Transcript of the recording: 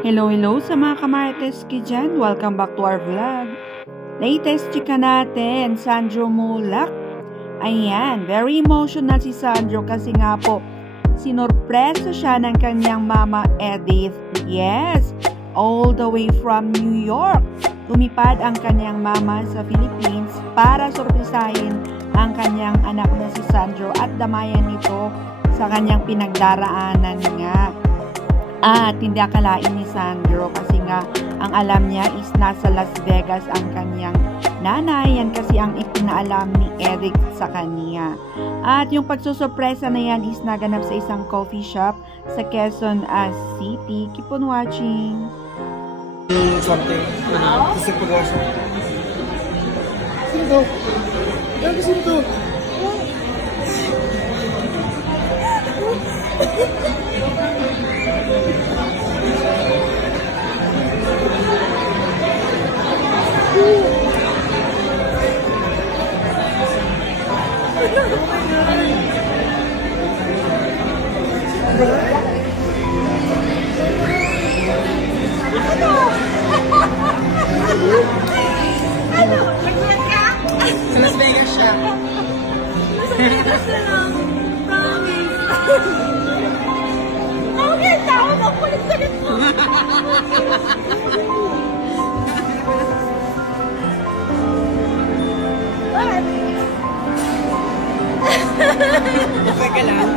Hello sa mga kamarites ki dyan. Welcome back to our vlog. Latest chika natin, Sandro Mulak. Ayan, very emotional si Sandro kasi nga po, sinorpreso siya ng kanyang mama Edith. Yes, all the way from New York. Lumipad ang kanyang mama sa Philippines para sorpresahin ang kanyang anak na si Sandro at damayan nito sa kanyang pinagdaraanan nga. At hindi akalain ni Sandro kasi nga ang alam niya is nasa Las Vegas ang kanyang nanay. Yan kasi ang ipinaalam ni Eric sa kanya. At yung pagsusurpresa na yan is naganap sa isang coffee shop sa Quezon City. Keep on watching. Something. Kasi pag-washa. Sino to? Yan, sino to? Ano? Nagbulat ka? Sa Las Vegas siya. Las Vegas na lang. Promise. Okay, tawag ako. Kulit-kulit mo. What? Okay ka lang?